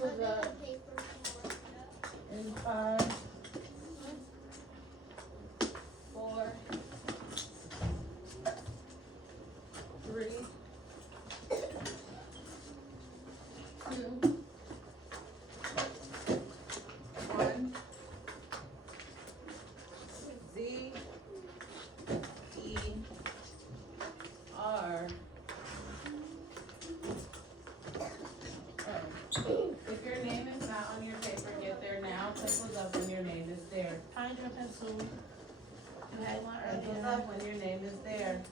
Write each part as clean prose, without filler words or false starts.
pencils up. In 5, 4, 3, 2, 1. Z, E, R. If your name is not on your paper, get there now. Pencils up when your name is there. Find your pencil. You had one Pencils earlier. up when your name is there.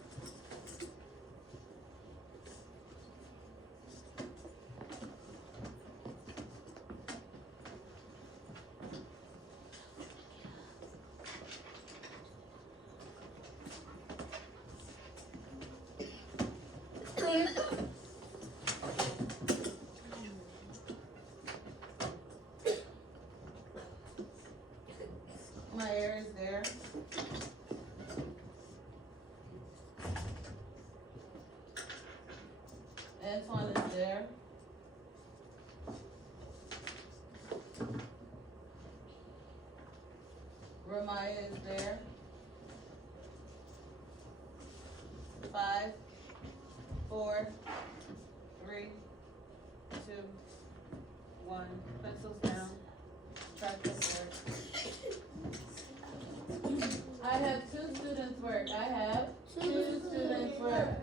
My air is there. Antoine is there. Ramaya is there. 5, 4, 3, 2, 1. Pencils down. Track this work. I have 2 students' work. I have 2 students' work.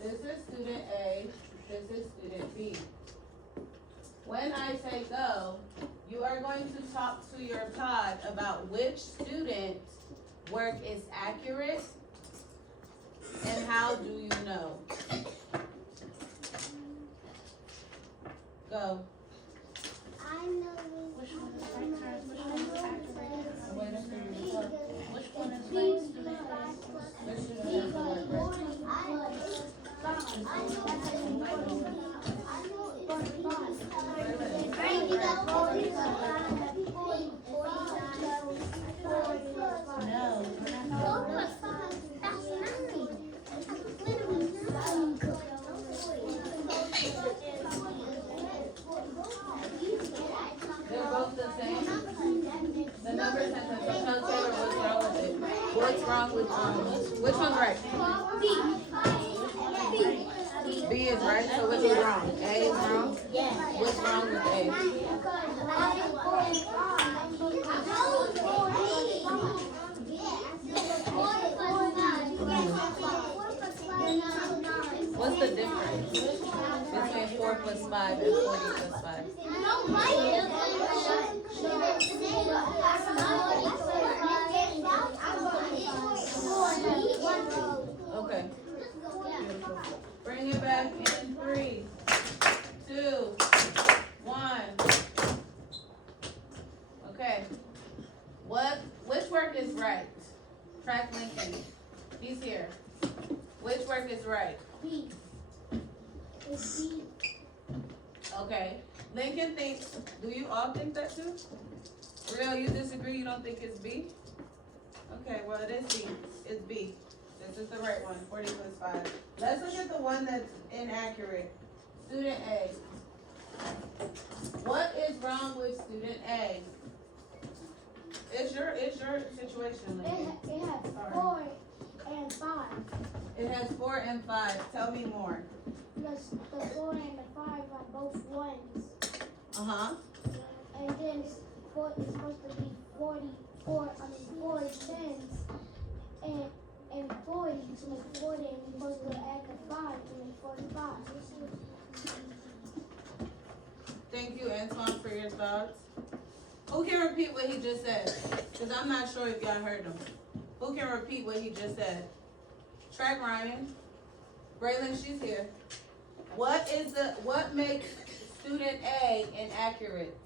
This is student A. This is student B. When I say go, you are going to talk to your pod about which student work is accurate and how do you know. Go. I know Which one is right turn? Which one is accurate? I'm waiting for you to talk. Which one is right student A? Which student has the work right? No. They're both the same. The numbers have been so tell Taylor what's wrong with it. What's wrong with which one's right? B is right, so which is wrong? A is wrong? What's wrong with A? What's the difference between 4 plus 5 and 40 plus 5? Okay. Bring it back in 3, 2, 1. Okay. Which work is right? Track Lincoln. He's here. Which work is right? Okay. Lincoln thinks, do you all think that too? Real, you disagree? You don't think it's B? Okay, well it is B. It's B. This is the right one, 40 plus 5. Let's look at the one that's inaccurate. Student A. What is wrong with student A? It's your situation, Lincoln. It has 4 and 5. It has 4 and 5. Tell me more. Because the 4 and the 5 are both ones. Uh-huh. And then 4 is supposed to be 4 tens. And 40 to make 40, and you're supposed to add the 5 to make 45. Thank you, Antoine, for your thoughts. Who can repeat what he just said? Because I'm not sure if y'all heard him. Who can repeat what he just said? Track Ryan. Braylon, she's here. What makes student A inaccurate?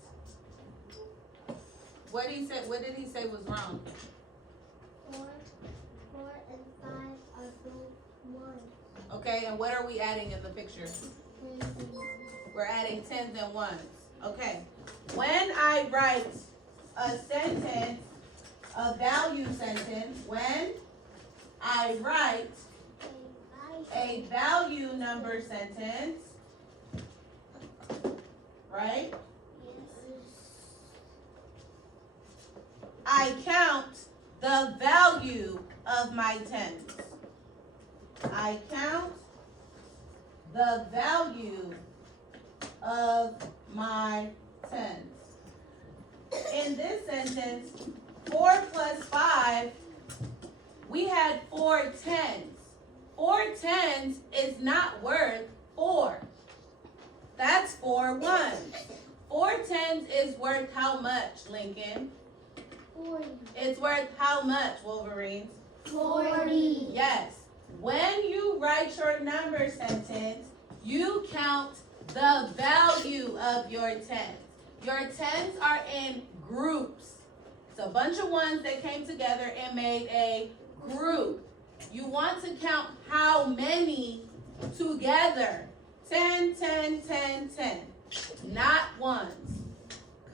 What did he say was wrong? 4 and 5 are both ones. Okay, and what are we adding in the picture? We're adding tens and ones. Okay. When I write a sentence, a value sentence, when I write a value number sentence, of my tens. I count the value of my tens. In this sentence, 4 plus 5, we had 4 tens. 4 tens is not worth 4. That's 4 ones. 4 tens is worth how much, Lincoln? 40. It's worth how much, Wolverines? 40. Yes. When you write your number sentence, you count the value of your tens. Your tens are in groups. It's a bunch of ones that came together and made a group. You want to count how many together. 10, 10, 10, 10. Not ones.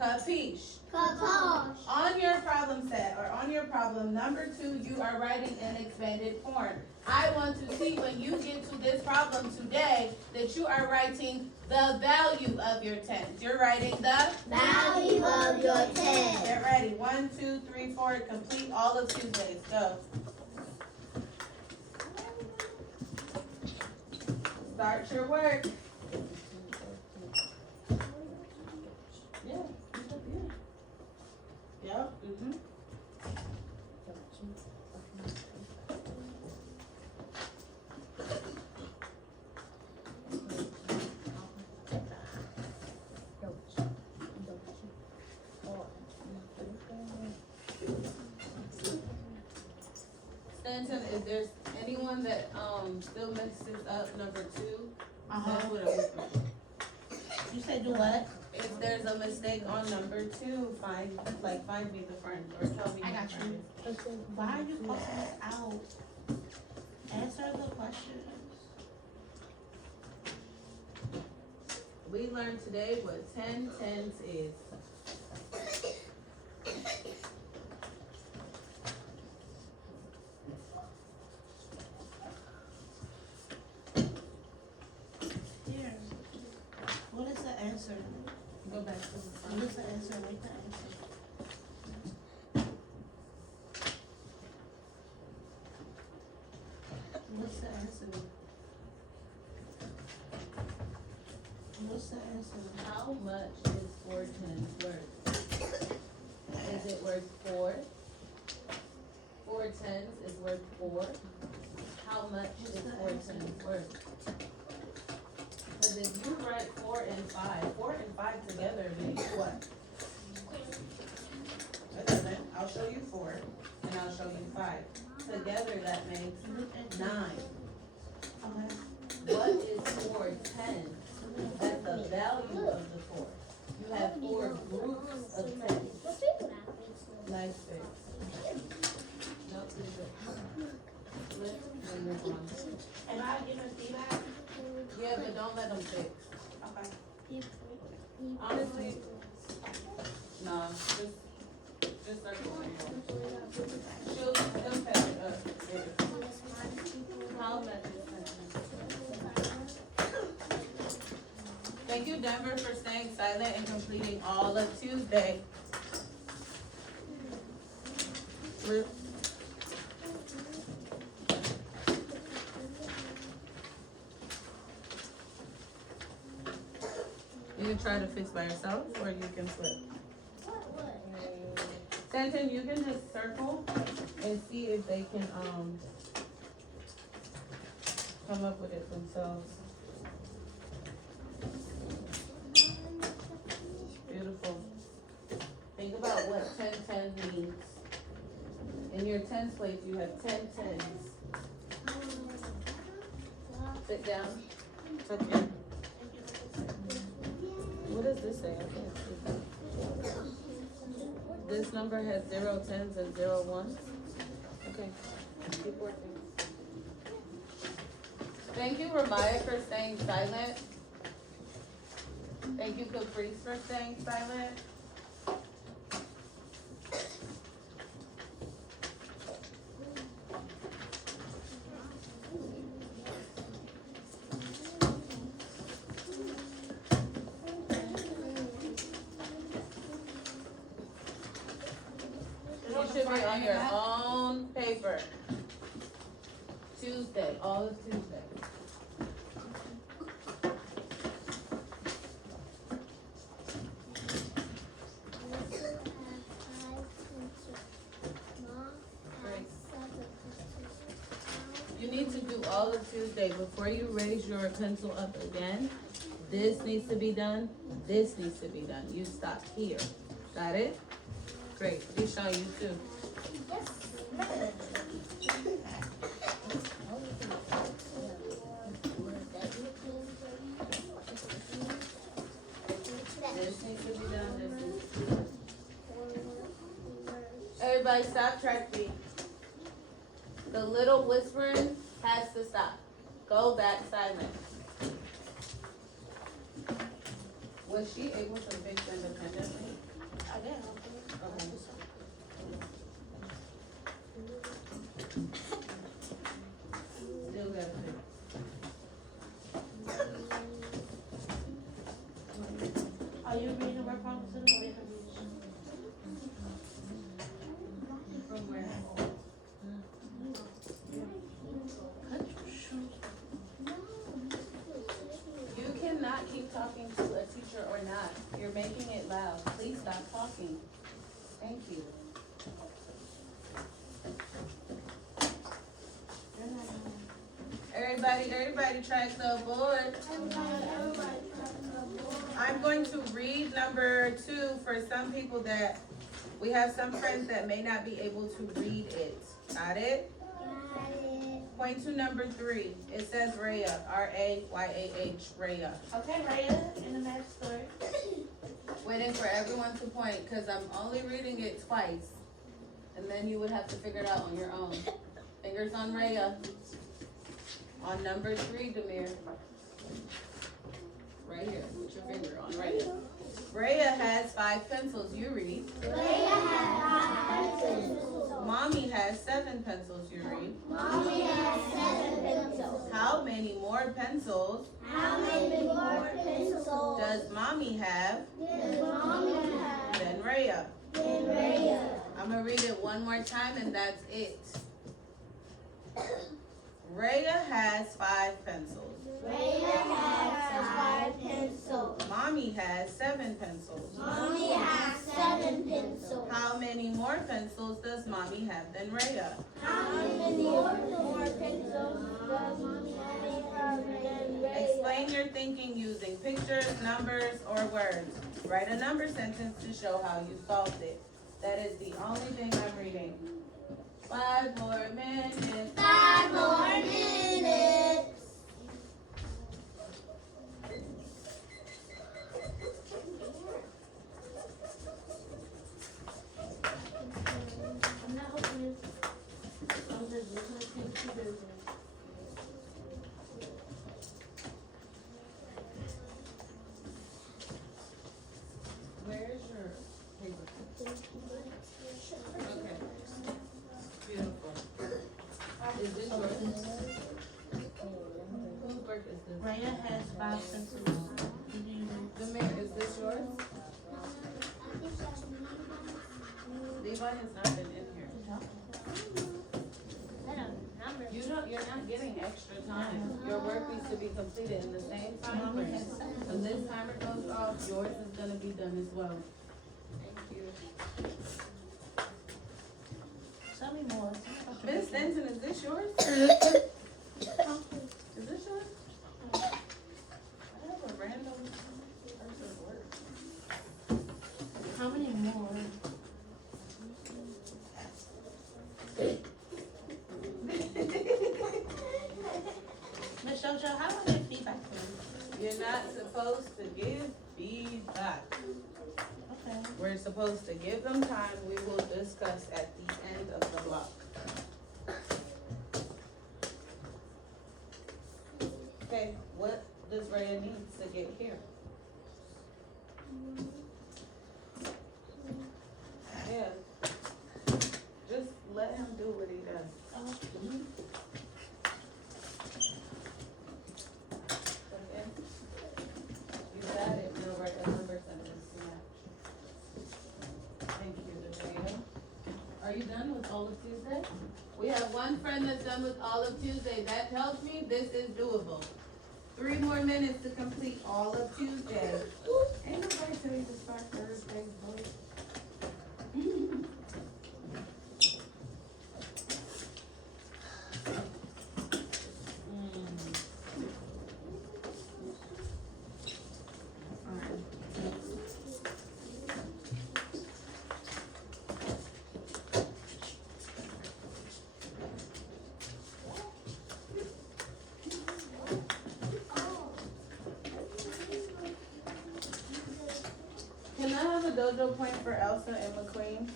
Capiche? Capoche. On your problem set, or on your problem number 2, you are writing an expanded form. I want to see when you get to this problem today that you are writing the value of your tens. You're writing the Value of your 10. Get ready. 1, 2, 3, 4. Complete all of Tuesdays. Go. Start your work. Yeah. Yep. Mm-hmm. Stanton, is there anyone that still messes up number 2? That's what it was. You said do what? If there's a mistake on number 2, find me the friend or tell me. I got the you. friend. Why are you posting this out? Answer the questions. We learned today what 10 tens is. Here. What is the answer? Go back to the What is the answer? Write the answer. What's the answer? What's the answer? How much is 4 tens worth? Is it worth 4? 4 tens is worth 4. How much is 4 tens worth? Because if you write 4 and 5, 4 and 5 together makes what? That doesn't. I'll show you 4 and I'll show you 5. Together that makes 9. Okay. What is 4 tens? That's the value of the 4. You have 4 groups of 10. Nice fix. Nope, leave it. Flip and move on. Am I giving feedback? Yeah, but don't let them fix. Okay. Honestly, nah, just circle it. She'll pass it up. How much is 10? Thank you, Denver, for staying silent and completing all of Tuesday. Flip. You can try to fix by yourself, or you can flip. Stanton, you can just circle and see if they can come up with it themselves. Beautiful. Think about what 10 10 means. In your tens plate, you have 10 tens. Sit down. Tuck in. What does this say? I can't see. This number has 0 tens and 0 ones. Okay, keep working. Thank you, Ramaya, for staying silent. Thank you, Caprice, for staying silent. You should be on your own paper. Tuesday, all of Tuesday. You need to do all of Tuesday before you raise your pencil up again. This needs to be done. This needs to be done. You stop here. Got it? Great. Risha, you too. This needs to be done. This needs to be done. Everybody stop track beat. The little whispering has to stop. Go back silent. Was she able to fix independently? I did. Okay. Still gotta fix. Are you reading the work problems in the way? From where? You cannot keep talking to a teacher or not. You're making it loud. Please stop talking. Thank you. Everybody track the board. I'm going to read number 2 for some people that, we have some friends that may not be able to read it. Got it? Point to number 3. It says Raya, R-A-Y-A-H, Raya. Okay, Raya, in the math story. Waiting for everyone to point, because I'm only reading it twice. And then you would have to figure it out on your own. Fingers on Raya. On number 3, Demir. Right here, put your finger on Raya. Raya has 5 pencils, you read. Raya has 5 pencils. Mommy has 7 pencils, you read. Mommy has 7 pencils. How many more pencils How many more pencils does Mommy have does Mommy have than Raya? than Raya? I'm gonna read it one more time and that's it. Raya has 5 pencils. Raya has 5 pencils. Mommy has 7 pencils. Mommy has 7 pencils. How many more pencils does Mommy have than Raya? How many more pencils does Mommy have than Raya? Explain your thinking using pictures, numbers, or words. Write a number sentence to show how you solved it. That is the only thing I'm reading. 5 more minutes. 5 more minutes. I'm not hoping you. I'm just listening to you. Where's your paper? Okay. Beautiful. Is this yours? Whose work is this? Raya has 5 pencils. Demir, is this yours? Levi has not been in here. You're not getting extra time. Your work needs to be completed in the same time frame. When this timer goes off, yours is gonna be done as well. Thank you. Tell me more. Miss Denton, is this yours? Is this yours? I have a random person's work. How many more? Miss Jojo, how do I get feedback from you? You're not supposed to give feedback. Okay. We're supposed to give them time. We will discuss at the end of the block. Okay, what does Raya need to get here? Yeah. Just let him do what he does. Okay? You got it. Now write a number sentence to match. Thank you, Deja. Are you done with all of Tuesday? We have one one friend that's done with all of Tuesday. That tells me this is doable. 3 more minutes to complete all of Tuesday. Ain't nobody tell you to start Thursday, boy. Can I have a dojo point for Elsa and McQueen?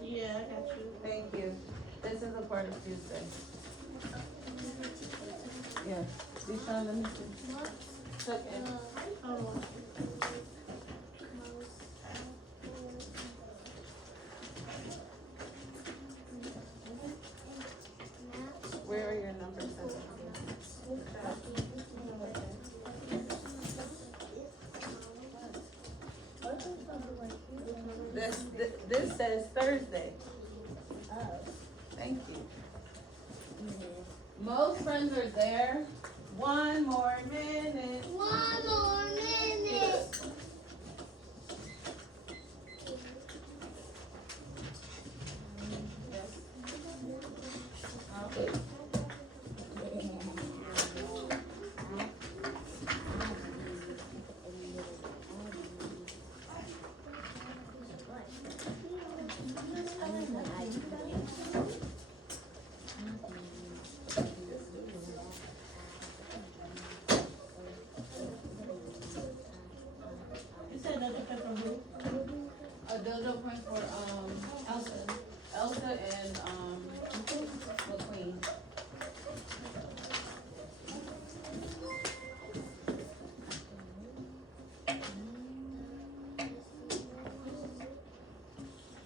Yeah, I got you. Thank you. This is a part of Tuesday. Yeah. Deshaun, let me see. Tuck in. Hold on. Where are your numbers? This says Thursday. Thank you. Most friends are there. 1 more minute. 1 more minute. Okay.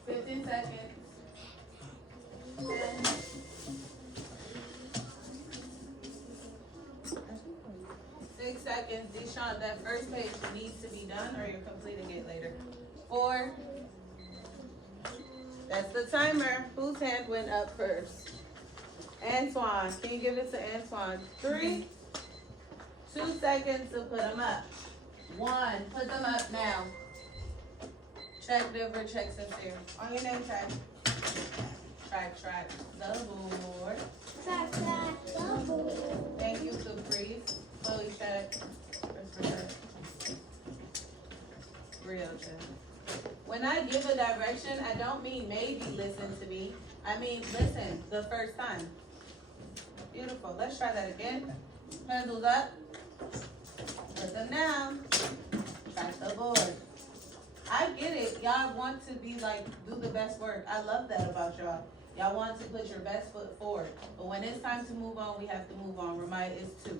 15 seconds. 10. 6 seconds. Deshaun, that first page needs to be done or you're completing it later. 4. That's the timer. Whose hand went up first? Antoine. Can you give it to Antoine? 3. 2 seconds to put them up. 1. Put them up now. Check Denver, check Sincere. On your name tag. Track the board. Track the board. Thank you, Caprice. Chloe, check. Real check. When I give a direction, I don't mean maybe listen to me. I mean listen the first time. Beautiful. Let's try that again. Pencils up. Put them down. Track the board. I get it. Y'all want to be like, do the best work. I love that about y'all. Y'all want to put your best foot forward. But when it's time to move on, we have to move on. Ramaya is 2.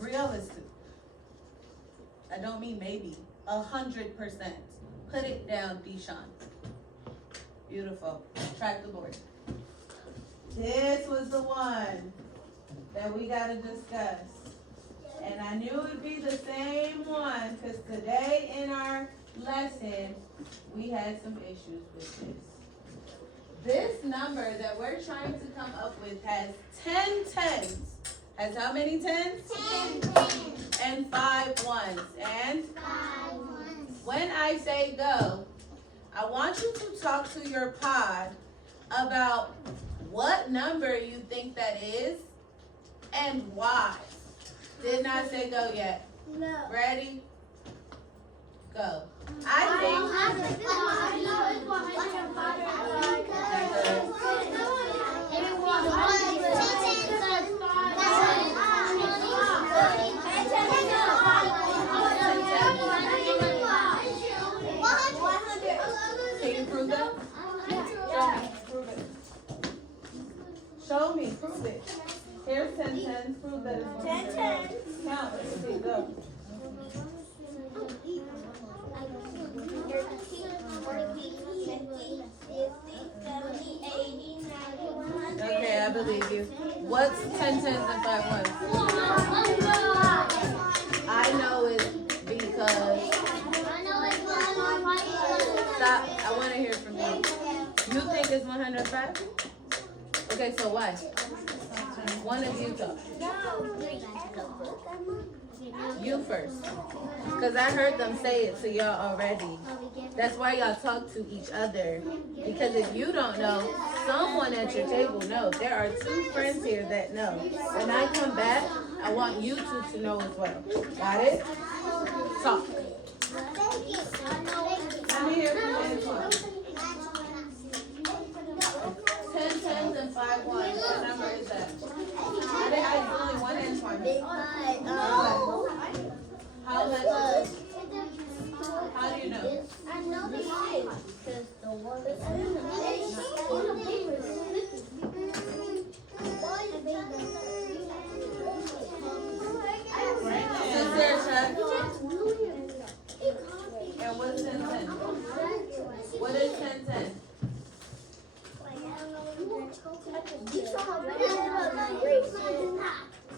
Brielle is 2. I don't mean maybe. 100%. Put it down, Deshaun. Beautiful. Track the board. This was the one that we got to discuss. And I knew it would be the same one because today in our lesson, we had some issues with this. This number that we're trying to come up with has 10 tens. Has how many tens? 10 tens. And 5 ones. And 5 ones. when I say go, I want you to talk to your pod about what number you think that is and why. Did not say go yet. No. Ready? Go. I think. Can you prove that? Show me. Prove it. Here's 10 tens. Prove that it's 100. 10 tens. Count. Let's see. Go. 80, 90, 100. Okay, I believe you. What's 10 tens and 5 ones? I know it because. Stop. I want to hear from you. You think it's 105? Okay, so why? One of you talk. You first. Because I heard them say it to y'all already. That's why y'all talk to each other. Because if you don't know, someone at your table knows. There are 2 friends here that know. When I come back, I want you two to know as well. Got it? Talk. Let me hear from Antoine. 10 tens and 5 ones. What number is that? I only one Antoine. How much is it? How do you know? I know the line. Because the one that's in the And what's 10-10? What is 10-10?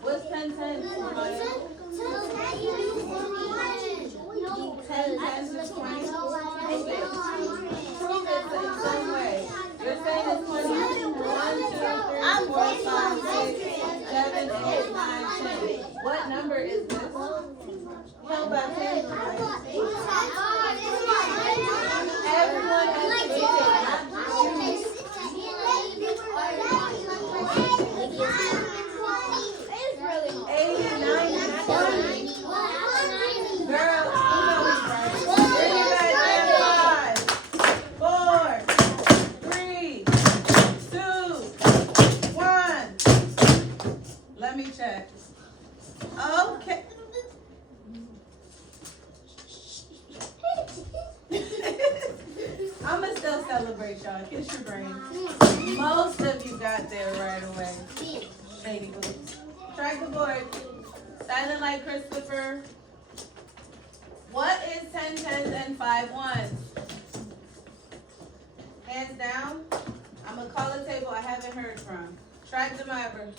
What's 10-10? 10 tens is 20. Prove it in some way. You're saying it's 20. 1, 2, 3, 4, 5, 6, 7, 8, 9, 10. What number is this? Count by 10. Everyone has to get it. 80, 90, 20. Girl, you know it's right. Bring it back in 5, 4, 3, 2, 1. Let me check. Okay. I'ma still celebrate y'all. Kiss your brain. Most of you got there right away. Shady boots. Track the board. Silent like Christopher. What is 10 tens and 5 ones? Hands down. I'm gonna call a table I haven't heard from. Track the Myra.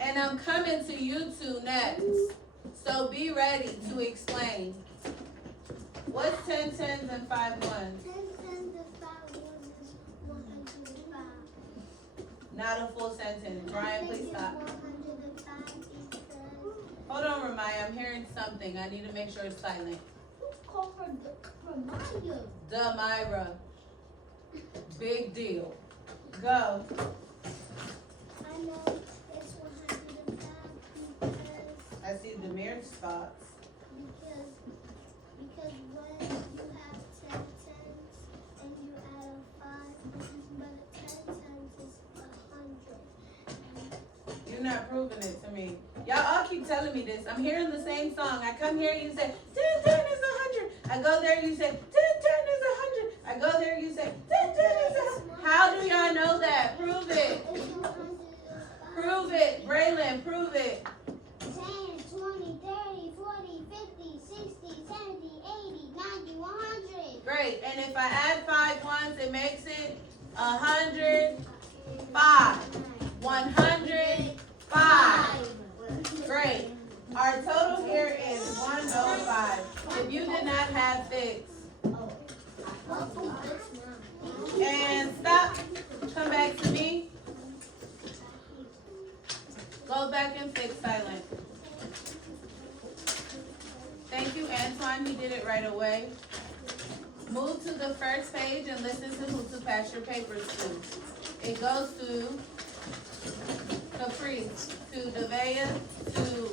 And I'm coming to you two next. So be ready to explain. What's 10 tens and 5 ones? 10 tens and 5 ones is 105. Not a full sentence. Brian, please stop. 105 because... Hold on, Ramaya. I'm hearing something. I need to make sure it's silent. Call for Maya. Demira. Big deal. Go. I know it's 105 because... I see Demir's thoughts. Because when you have 10 tens and you add a 5, but a 10 tens is 100. You're not proving it to me. Y'all all keep telling me this. I'm hearing the same song. I come here, you say, 10 10 is 100. I go there, you say, 10 10 is 100. I go there, you say, 10 10 is 100. How do y'all know that? Prove it. Prove it. Braylon, prove it. 10, 20, 30, 40, 50, 60, 70, 80, 90, 100. Great. And if I add 5 ones, it makes it 105. 105. Great. Our total here is 105. If you did not have fix, and stop, come back to me. Go back and fix silent. Thank you, Antoine. He did it right away. Move to the first page and listen to who to pass your papers to. It goes to Caprice, to Devea, to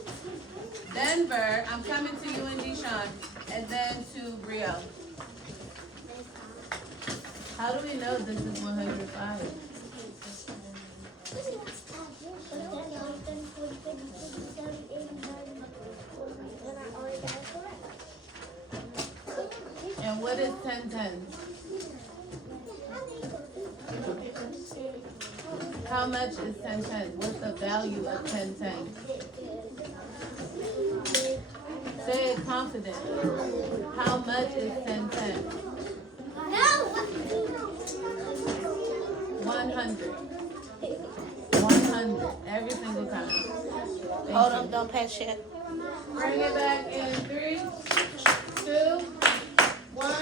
Denver. I'm coming to you and Deshaun, and then to Brio. How do we know this is 105? And what is 10 tens? How much is 10 tens? What's the value of 10 tens? Say it confidently. How much is 10 tens? 100. 100. Every single time. Thank Hold you. on, don't pass shit. Bring it back in